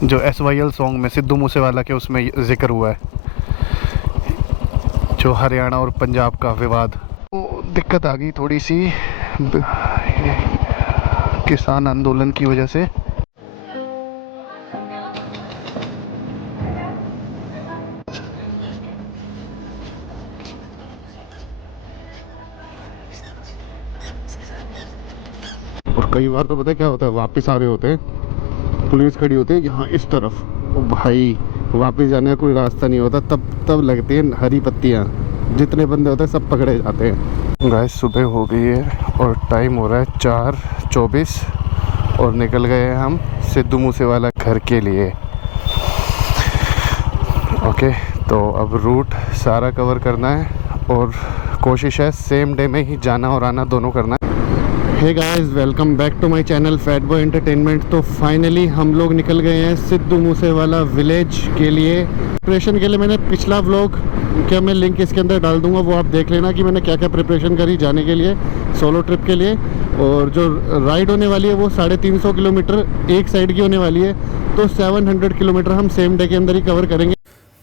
जो SYL song में सिद्धू मूसेवाला के उसमें जिक्र हुआ है, जो हरियाणा और पंजाब का विवाद। वो दिक्कत आ गई थोड़ी सी किसान आंदोलन की वजह से। और कई बार तो पता है क्या होता है, वापस आ रहे होते हैं, पुलिस खड़ी होती है यहाँ इस तरफ, ओ भाई वापस जाने का कोई रास्ता नहीं होता, तब लगती हैं हरी पत्तियाँ, जितने बंदे होते हैं सब पकड़े जाते हैं। गाइस सुबह हो गई है और टाइम हो रहा है 4:24 और निकल गए हैं हम सिद्धू मूसेवाला घर के लिए। ओके, तो अब रूट सारा कवर करना है और कोशिश है सेम डे में ही जाना और आना दोनों करना है। Hey guys, welcome back to my channel fat boy entertainment. तो फाइनली हम लोग निकल गए हैं सिद्धू मूसेवाला विलेज के लिए। प्रिपरेशन के लिए मैंने पिछला व्लॉग क्या मैं लिंक इसके अंदर डाल दूंगा, वो आप देख लेना कि मैंने क्या क्या प्रिपरेशन करी जाने के लिए, सोलो ट्रिप के लिए। और जो राइड होने वाली है वो 350 किलोमीटर एक साइड की होने वाली है, तो 700 किलोमीटर हम सेम डे के अंदर ही कवर करेंगे।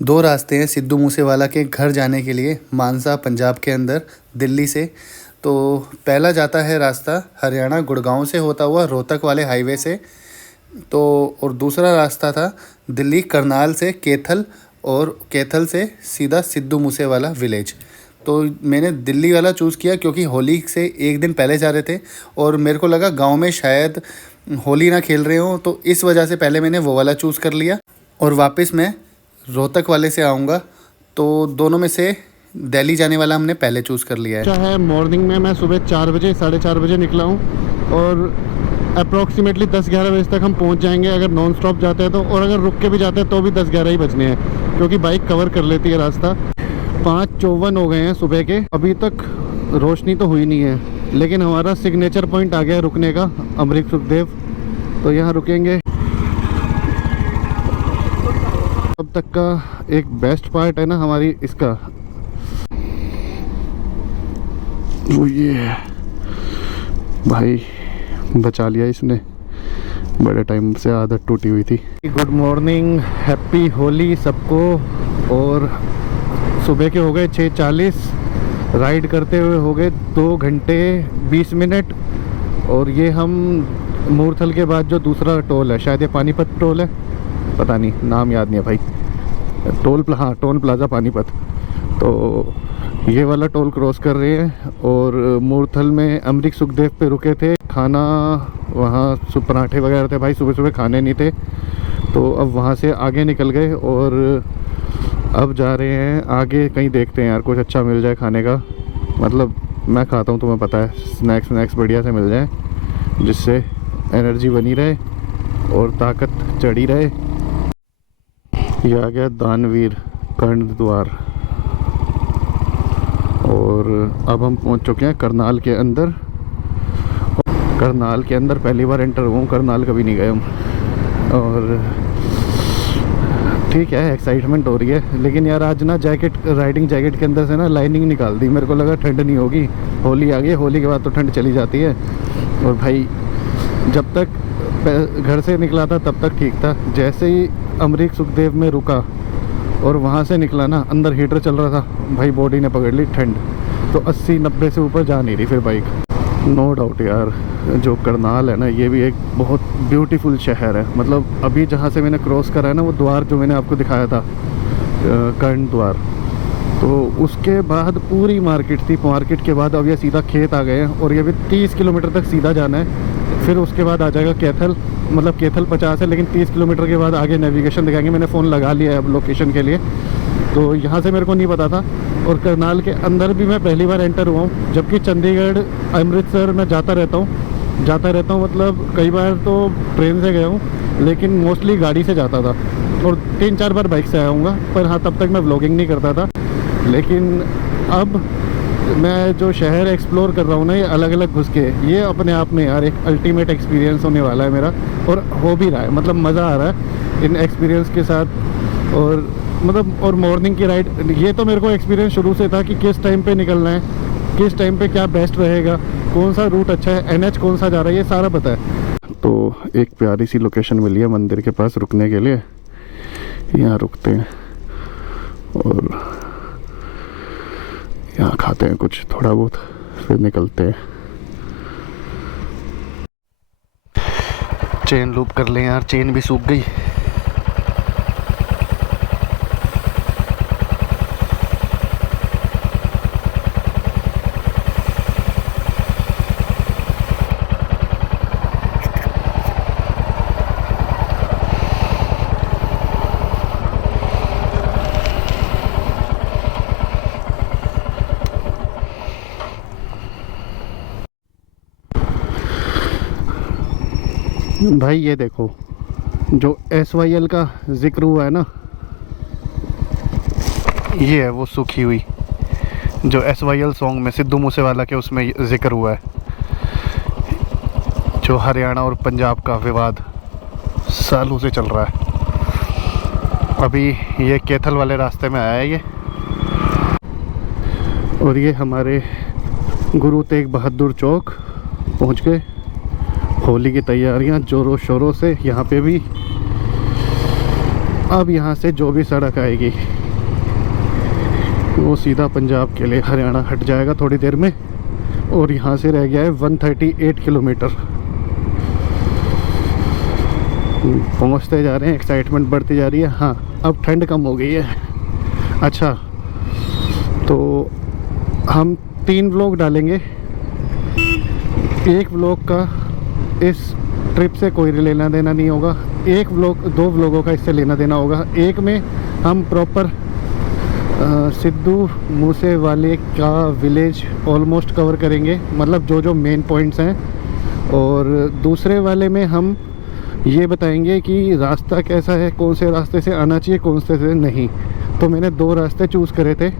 दो रास्ते हैं सिद्धू मूसेवाला के घर जाने के लिए, मानसा पंजाब के अंदर दिल्ली से। तो पहला जाता है रास्ता हरियाणा गुड़गांव से होता हुआ रोहतक वाले हाईवे से, तो और दूसरा रास्ता था दिल्ली करनाल से कैथल, और कैथल से सीधा सिद्धू मूसेवाला विलेज। तो मैंने दिल्ली वाला चूज़ किया क्योंकि होली से एक दिन पहले जा रहे थे और मेरे को लगा गांव में शायद होली ना खेल रहे हों, तो इस वजह से पहले मैंने वो वाला चूज़ कर लिया। और वापस मैं रोहतक वाले से आऊँगा, तो दोनों में से दिल्ली जाने वाला हमने पहले चूज़ कर लिया है। अच्छा है, मॉर्निंग में मैं सुबह 4 बजे 4:30 बजे निकला हूँ और अप्रॉक्सीमेटली 10-11 बजे तक हम पहुँच जाएंगे अगर नॉन स्टॉप जाते हैं तो, और अगर रुक के भी जाते हैं तो भी 10-11 ही बजने हैं क्योंकि बाइक कवर कर लेती है रास्ता। 5:54 हो गए हैं सुबह के, अभी तक रोशनी तो हुई नहीं है, लेकिन हमारा सिग्नेचर पॉइंट आ गया है रुकने का, अमरीक सुखदेव। तो यहाँ रुकेंगे। अब तक का एक बेस्ट पार्ट है ना हमारी इसका, वो ये है भाई, बचा लिया इसने, बड़े टाइम से आदत टूटी हुई थी। गुड मॉर्निंग, हैप्पी होली सबको। और सुबह के हो गए 6:40, राइड करते हुए हो गए 2 घंटे 20 मिनट। और ये हम मूर्थल के बाद जो दूसरा टोल है, शायद ये पानीपत टोल है, पता नहीं नाम याद नहीं है भाई, हाँ टोल प्लाजा पानीपत, तो ये वाला टोल क्रॉस कर रहे हैं। और मूर्थल में अमरीक सुखदेव पे रुके थे, खाना वहाँ पराठे वगैरह थे भाई, सुबह सुबह खाने नहीं थे, तो अब वहाँ से आगे निकल गए और अब जा रहे हैं आगे। कहीं देखते हैं यार कुछ अच्छा मिल जाए खाने का, मतलब मैं खाता हूँ तुम्हें पता है, स्नैक्स बढ़िया से मिल जाए जिससे एनर्जी बनी रहे और ताकत चढ़ी रहे। ये आ गया दानवीर कर्ण द्वार और अब हम पहुंच चुके हैं करनाल के अंदर। करनाल के अंदर पहली बार एंटर हुआ हूँ, करनाल कभी नहीं गए हम, और ठीक है एक्साइटमेंट हो रही है। लेकिन यार आज ना राइडिंग जैकेट के अंदर से ना लाइनिंग निकाल दी, मेरे को लगा ठंड नहीं होगी, होली आ गई, होली के बाद तो ठंड चली जाती है। और भाई जब तक घर से निकला था तब तक ठीक था, जैसे ही अमरीक सुखदेव में रुका और वहाँ से निकला ना, अंदर हीटर चल रहा था भाई, बॉडी ने पकड़ ली ठंड, तो 80-90 से ऊपर जा नहीं रही फिर बाइक। नो डाउट यार, जो करनाल है ना ये भी एक बहुत ब्यूटीफुल शहर है। मतलब अभी जहाँ से मैंने क्रॉस करा है ना, वो द्वार जो मैंने आपको दिखाया था कर्ण द्वार, तो उसके बाद पूरी मार्केट थी, मार्केट के बाद अब ये सीधा खेत आ गए हैं और ये भी 30 किलोमीटर तक सीधा जाना है। फिर उसके बाद आ जाएगा कैथल, मतलब कैथल 50 है लेकिन 30 किलोमीटर के बाद आगे नेविगेशन दिखाएंगे। मैंने फ़ोन लगा लिया है अब लोकेशन के लिए, तो यहाँ से मेरे को नहीं पता था। और करनाल के अंदर भी मैं पहली बार एंटर हुआ हूँ, जबकि चंडीगढ़ अमृतसर मैं जाता रहता हूँ, मतलब कई बार तो ट्रेन से गया हूँ, लेकिन मोस्टली गाड़ी से जाता था और 3-4 बार बाइक से आया हूँगा। पर हाँ, तब तक मैं व्लॉगिंग नहीं करता था। लेकिन अब मैं जो शहर एक्सप्लोर कर रहा हूँ ना, ये अलग अलग घुस के, ये अपने आप में यार एक अल्टीमेट एक्सपीरियंस होने वाला है मेरा, और हो भी रहा है, मतलब मज़ा आ रहा है इन एक्सपीरियंस के साथ। और मतलब और मॉर्निंग की राइड, ये तो मेरे को एक्सपीरियंस शुरू से था कि किस टाइम पे निकलना है, किस टाइम पे क्या बेस्ट रहेगा, कौन सा रूट अच्छा है, NH कौन सा जा रहा है, ये सारा पता है। तो एक प्यारी सी लोकेशन मिली है मंदिर के पास रुकने के लिए, यहाँ रुकते हैं और यहाँ खाते हैं कुछ थोड़ा बहुत, फिर निकलते हैं। चेन लूप कर लें यार, चेन भी सूख गई। भाई ये देखो, जो SYL का जिक्र हुआ है ना, ये है वो सूखी हुई जो SYL सॉन्ग में सिद्धू मूसेवाला के उसमें जिक्र हुआ है, जो हरियाणा और पंजाब का विवाद सालों से चल रहा है। अभी ये कैथल वाले रास्ते में आया है ये, और ये हमारे गुरु तेग बहादुर चौक पहुंच गए। होली की तैयारियां जोरों शोरों से यहाँ पे भी। अब यहाँ से जो भी सड़क आएगी वो सीधा पंजाब के लिए हरियाणा हट जाएगा थोड़ी देर में, और यहाँ से रह गया है 138 किलोमीटर। पहुँचते जा रहे हैं, एक्साइटमेंट बढ़ती जा रही है। हाँ, अब ठंड कम हो गई है। अच्छा, तो हम 3 व्लॉग डालेंगे। एक व्लॉग का इस ट्रिप से कोई लेना देना नहीं होगा, 2 व्लॉगों का इससे लेना देना होगा। एक में हम प्रॉपर सिद्धू मूसेवाले का विलेज ऑलमोस्ट कवर करेंगे, मतलब जो जो मेन पॉइंट्स हैं, और दूसरे वाले में हम ये बताएंगे कि रास्ता कैसा है, कौन से रास्ते से आना चाहिए, कौन से नहीं। तो मैंने 2 रास्ते चूज़ करे थे,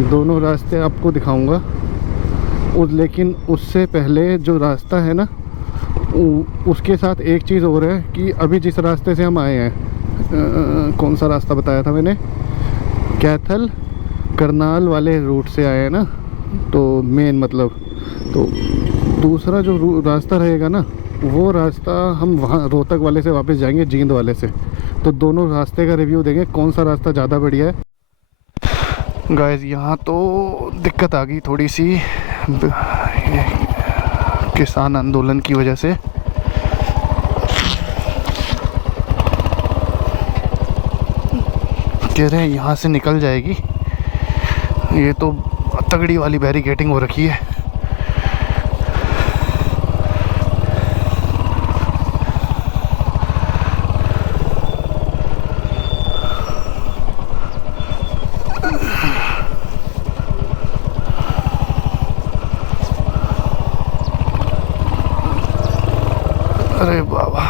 दोनों रास्ते आपको दिखाऊंगा। लेकिन उससे पहले जो रास्ता है ना, उसके साथ एक चीज़ और है कि अभी जिस रास्ते से हम आए हैं, कौन सा रास्ता बताया था मैंने, कैथल करनाल वाले रूट से आए हैं ना, तो मेन मतलब, तो दूसरा जो रास्ता रहेगा ना, वो रास्ता हम वहाँ रोहतक वाले से वापस जाएंगे, जींद वाले से। तो दोनों रास्ते का रिव्यू देंगे, कौन सा रास्ता ज़्यादा बढ़िया है। गाइस, यहाँ तो दिक्कत आ गई थोड़ी सी किसान आंदोलन की वजह से। कह रहे हैं यहाँ से निकल जाएगी, ये तो तगड़ी वाली बैरिकेडिंग हो रखी है। अरे बाबा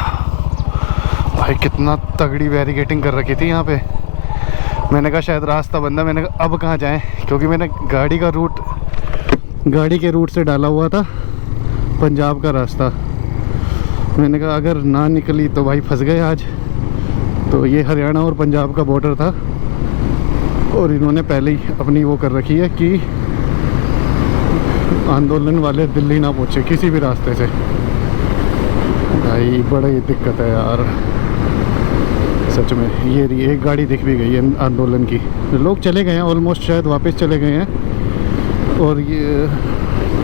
भाई, कितना तगड़ी बैरिकेडिंग कर रखी थी यहाँ पे। मैंने कहा शायद रास्ता बंद है, मैंने कहा अब कहाँ जाएं, क्योंकि मैंने गाड़ी के रूट से डाला हुआ था पंजाब का रास्ता। मैंने कहा अगर ना निकली तो भाई फंस गए आज। तो ये हरियाणा और पंजाब का बॉर्डर था, और इन्होंने पहले ही अपनी वो कर रखी है कि आंदोलन वाले दिल्ली ना पहुँचे किसी भी रास्ते से। भाई बड़ी दिक्कत है यार सच में। ये एक गाड़ी दिख भी गई है आंदोलन की, लोग चले गए हैं ऑलमोस्ट, शायद वापस चले गए हैं। और ये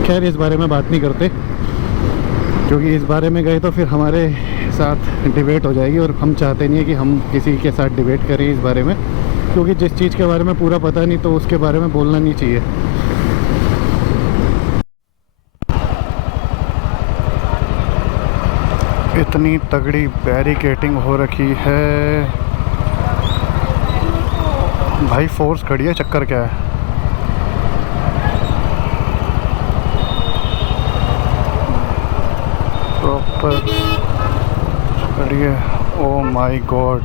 खैर इस बारे में बात नहीं करते, क्योंकि इस बारे में गए तो फिर हमारे साथ डिबेट हो जाएगी, और हम चाहते नहीं है कि हम किसी के साथ डिबेट करें इस बारे में, क्योंकि जिस चीज़ के बारे में पूरा पता नहीं तो उसके बारे में बोलना नहीं चाहिए। इतनी तगड़ी बैरिकेडिंग हो रखी है भाई, फोर्स खड़ी है, चक्कर क्या है। प्रॉपर खड़ी है। ओ माय गॉड,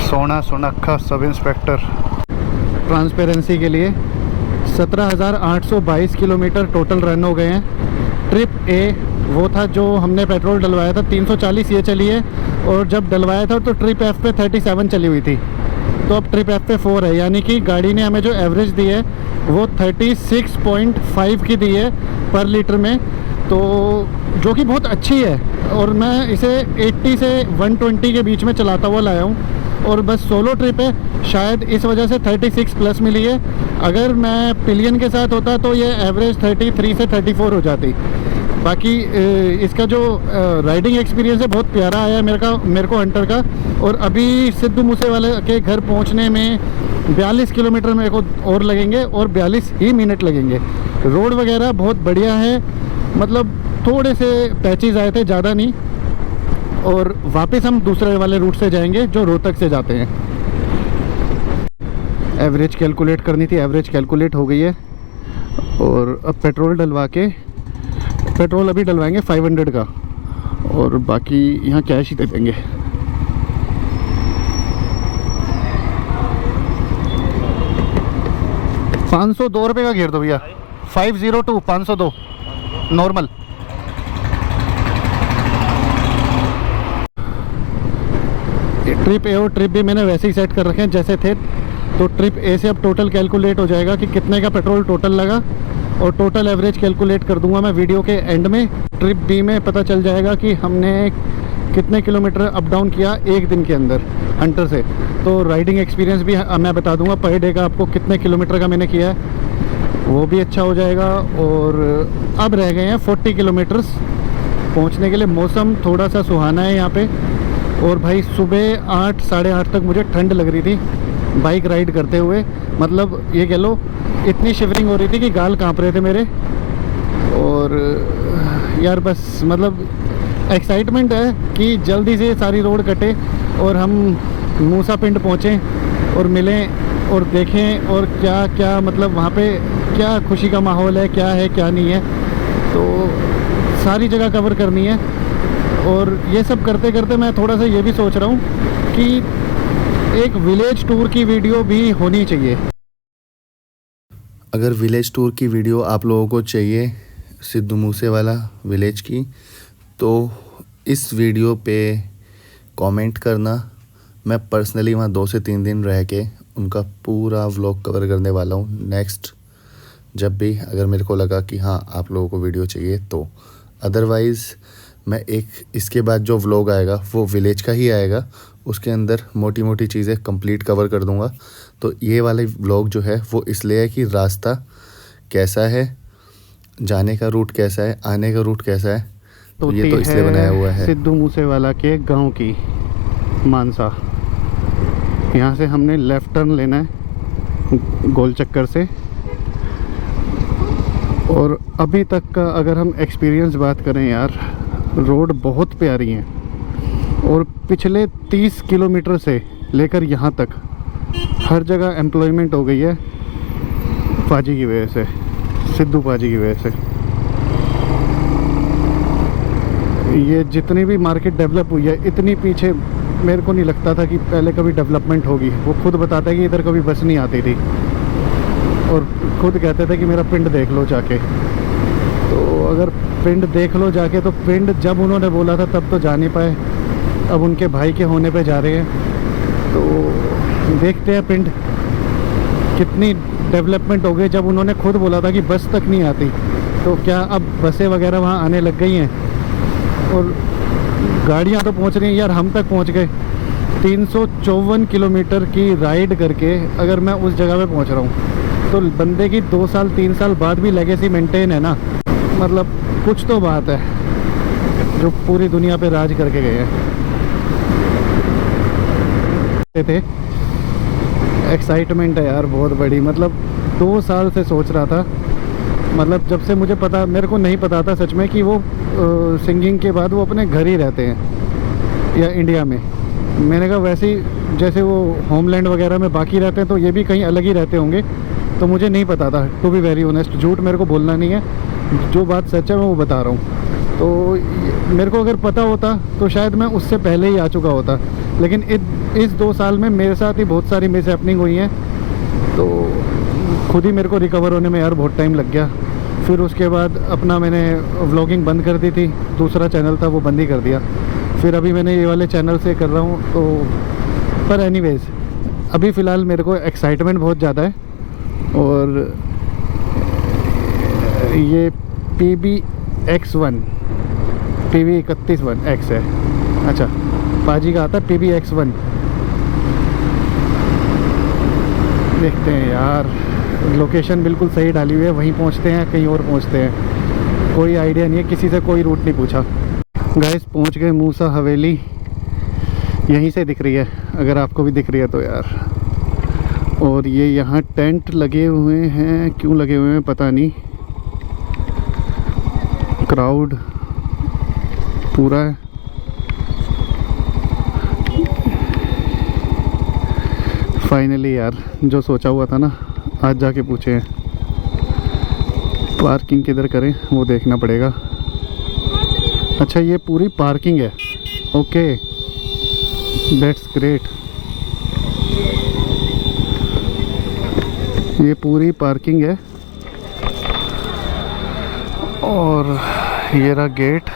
सोना सोनक्खा सब इंस्पेक्टर। ट्रांसपेरेंसी के लिए 17,822 किलोमीटर टोटल रन हो गए हैं। ट्रिप ए वो था जो हमने पेट्रोल डलवाया था, 340 ये चली है, और जब डलवाया था तो ट्रिप एफ पे 37 चली हुई थी। तो अब ट्रिप एफ पे 4 है, यानी कि गाड़ी ने हमें जो एवरेज दी है वो 36.5 की दी है पर लीटर में। तो जो कि बहुत अच्छी है, और मैं इसे 80 से 120 के बीच में चलाता हुआ लाया हूँ। और बस सोलो ट्रिप है, शायद इस वजह से 36 प्लस मिली है। अगर मैं पिलियन के साथ होता तो ये एवरेज 33 से 34 हो जाती। बाकी इसका जो राइडिंग एक्सपीरियंस है बहुत प्यारा आया मेरे को हंटर का। और अभी सिद्धू मूसेवाले के घर पहुंचने में 42 किलोमीटर मेरे को और लगेंगे, और 42 ही मिनट लगेंगे। रोड वगैरह बहुत बढ़िया है, मतलब थोड़े से पैचेस आए थे, ज़्यादा नहीं। और वापस हम दूसरे वाले रूट से जाएंगे जो रोहतक से जाते हैं। एवरेज कैलकुलेट करनी थी, एवरेज कैलकुलेट हो गई है। और अब पेट्रोल डलवा के, पेट्रोल अभी डलवाएंगे 500 का, और बाकी यहाँ कैश ही दे देंगे। ₹502 का घेर दो भैया। 502 502 नॉर्मल। ट्रिप ए और ट्रिप बी मैंने वैसे ही सेट कर रखे हैं जैसे थे। तो ट्रिप ए से अब टोटल कैलकुलेट हो जाएगा कि कितने का पेट्रोल टोटल लगा, और टोटल एवरेज कैलकुलेट कर दूंगा मैं वीडियो के एंड में। ट्रिप बी में पता चल जाएगा कि हमने कितने किलोमीटर अप डाउन किया एक दिन के अंदर हंटर से। तो राइडिंग एक्सपीरियंस भी मैं बता दूंगा पर डे का आपको कितने किलोमीटर का मैंने किया है, वो भी अच्छा हो जाएगा। और अब रह गए हैं 40 किलोमीटर्स पहुंचने के लिए। मौसम थोड़ा सा सुहाना है यहाँ पे। और भाई सुबह 8 साढ़े 8 तक मुझे ठंड लग रही थी बाइक राइड करते हुए, मतलब ये कह लो इतनी शिवरिंग हो रही थी कि गाल कांप रहे थे मेरे। और यार बस मतलब एक्साइटमेंट है कि जल्दी से सारी रोड कटे और हम मूसा पिंड पहुँचें और मिलें और देखें और क्या क्या मतलब वहाँ पे क्या खुशी का माहौल है, क्या है क्या नहीं है। तो सारी जगह कवर करनी है। और ये सब करते करते मैं थोड़ा सा ये भी सोच रहा हूँ कि एक विलेज टूर की वीडियो भी होनी चाहिए। अगर विलेज टूर की वीडियो आप लोगों को चाहिए सिद्धू मूसेवाला विलेज की, तो इस वीडियो पे कमेंट करना। मैं पर्सनली वहाँ 2 से 3 दिन रह के उनका पूरा व्लॉग कवर करने वाला हूँ नेक्स्ट, जब भी अगर मेरे को लगा कि हाँ आप लोगों को वीडियो चाहिए तो। अदरवाइज़ मैं एक इसके बाद जो व्लॉग आएगा वो विलेज का ही आएगा, उसके अंदर मोटी मोटी चीज़ें कंप्लीट कवर कर दूंगा। तो ये वाले व्लॉग जो है वो इसलिए है कि रास्ता कैसा है, जाने का रूट कैसा है, आने का रूट कैसा है, तो ये तो इसलिए बनाया हुआ है। सिद्धू मूसेवाला के गांव की मानसा, यहाँ से हमने लेफ़्ट टर्न लेना है गोल चक्कर से। और अभी तक का अगर हम एक्सपीरियंस बात करें यार, रोड बहुत प्यारी हैं। और पिछले 30 किलोमीटर से लेकर यहाँ तक हर जगह एम्प्लॉयमेंट हो गई है पाजी की वजह से, सिद्धू पाजी की वजह से। ये जितनी भी मार्केट डेवलप हुई है, इतनी पीछे मेरे को नहीं लगता था कि पहले कभी डेवलपमेंट होगी। वो खुद बताता है कि इधर कभी बस नहीं आती थी, और खुद कहते थे कि मेरा पिंड देख लो जाके। तो अगर पिंड देख लो जाके, तो पिंड जब उन्होंने बोला था तब तो जा नहीं पाए, अब उनके भाई के होने पे जा रहे हैं। तो देखते हैं पिंड कितनी डेवलपमेंट हो गई। जब उन्होंने खुद बोला था कि बस तक नहीं आती, तो क्या अब बसें वगैरह वहाँ आने लग गई हैं और गाड़ियाँ तो पहुँच रही हैं। यार हम तक पहुँच गए 354 किलोमीटर की राइड करके। अगर मैं उस जगह पे पहुँच रहा हूँ तो बंदे की 2 साल 3 साल बाद भी लेगेसी मेंटेन है ना, मतलब कुछ तो बात है जो पूरी दुनिया पे राज करके गए हैं। थे एक्साइटमेंट है यार बहुत बड़ी, मतलब 2 साल से सोच रहा था। मतलब जब से मुझे पता, मेरे को नहीं पता था सच में कि वो सिंगिंग के बाद वो अपने घर ही रहते हैं या इंडिया में। मैंने कहा वैसे ही जैसे वो होमलैंड वगैरह में बाकी रहते हैं तो ये भी कहीं अलग ही रहते होंगे। तो मुझे नहीं पता था, टू बी वेरी ऑनेस्ट, झूठ मेरे को बोलना नहीं है, जो बात सच है मैं वो बता रहा हूँ। तो मेरे को अगर पता होता तो शायद मैं उससे पहले ही आ चुका होता। लेकिन इस 2 साल में मेरे साथ ही बहुत सारी मिस हैपनिंग हुई हैं, तो खुद ही मेरे को रिकवर होने में यार बहुत टाइम लग गया। फिर उसके बाद अपना मैंने व्लॉगिंग बंद कर दी थी, दूसरा चैनल था वो बंद ही कर दिया। फिर अभी मैंने ये वाले चैनल से कर रहा हूँ। तो पर एनीवेज अभी फ़िलहाल मेरे को एक्साइटमेंट बहुत ज़्यादा है। और ये PB PBX1 PB31X है। अच्छा, पाजी का आता है PBX1। देखते हैं यार, लोकेशन बिल्कुल सही डाली हुई है, वहीं पहुंचते हैं कहीं और पहुंचते हैं, कोई आइडिया नहीं है, किसी से कोई रूट नहीं पूछा। गाइस पहुंच गए मूसा हवेली, यहीं से दिख रही है अगर आपको भी दिख रही है तो यार। और ये यहाँ टेंट लगे हुए हैं, क्यों लगे हुए हैं पता नहीं, क्राउड पूरा है। फाइनली यार जो सोचा हुआ था ना, आज जाके पूछे हैं। पार्किंग किधर करें वो देखना पड़ेगा। अच्छा ये पूरी पार्किंग है, ओके दैट्स ग्रेट। ये पूरी पार्किंग है और ये रहा गेट।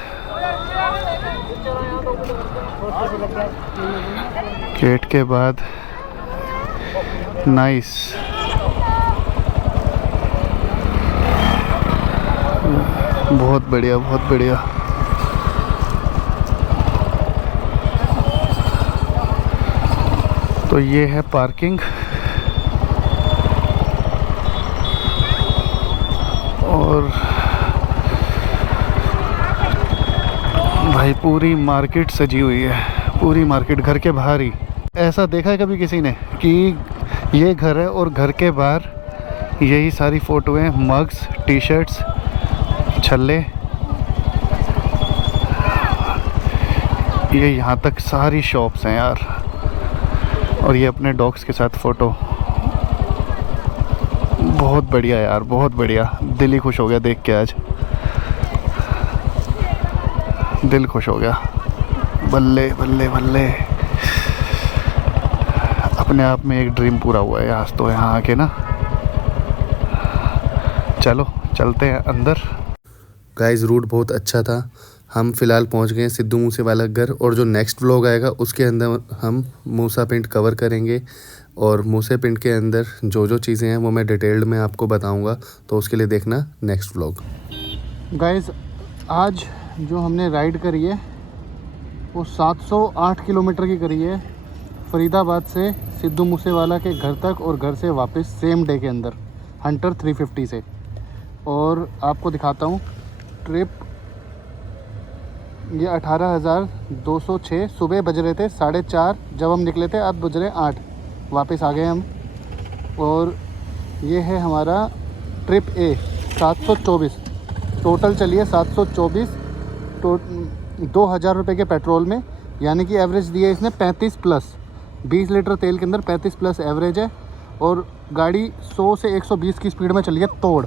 गेट के बाद नाइस, बहुत बढ़िया बहुत बढ़िया। तो ये है पार्किंग और भाई पूरी मार्केट सजी हुई है, पूरी मार्केट घर के बाहर ही। ऐसा देखा है कभी किसी ने कि ये घर है और घर के बाहर यही सारी फ़ोटोएं, मग्स, टी शर्ट्स, छल्ले, ये यहाँ तक सारी शॉप्स हैं यार। और ये अपने डॉग्स के साथ फ़ोटो, बहुत बढ़िया यार, बहुत बढ़िया। दिल ही खुश हो गया देख के, आज दिल खुश हो गया। बल्ले बल्ले बल्ले, अपने आप में एक ड्रीम पूरा हुआ है आज तो यहाँ आके ना। चलो चलते हैं अंदर। गाइस रूट बहुत अच्छा था। हम फ़िलहाल पहुंच गए हैं सिद्धू मूसेवाला घर, और जो नेक्स्ट व्लॉग आएगा उसके अंदर हम मूसा पिंड कवर करेंगे। और मूसा पिंड के अंदर जो जो चीज़ें हैं वो मैं डिटेल्ड में आपको बताऊंगा, तो उसके लिए देखना नेक्स्ट व्लॉग। गाइस आज जो हमने राइड करी है वो 708 किलोमीटर की करी है, फरीदाबाद से सिद्धू मूसेवाला के घर तक और घर से वापस सेम डे के अंदर, हंटर 350 से। और आपको दिखाता हूँ ट्रिप, ये 18,206। सुबह बज रहे थे 4:30 जब हम निकले थे, अब बज रहे 8, वापस आ गए हम। और ये है हमारा ट्रिप ए 724, टोटल चलिए 724, 2,000 रुपये के पेट्रोल में, यानी कि एवरेज दिया इसने 35+, 20 लीटर तेल के अंदर 35+ एवरेज है। और गाड़ी 100 से 120 की स्पीड में चली है तोड़।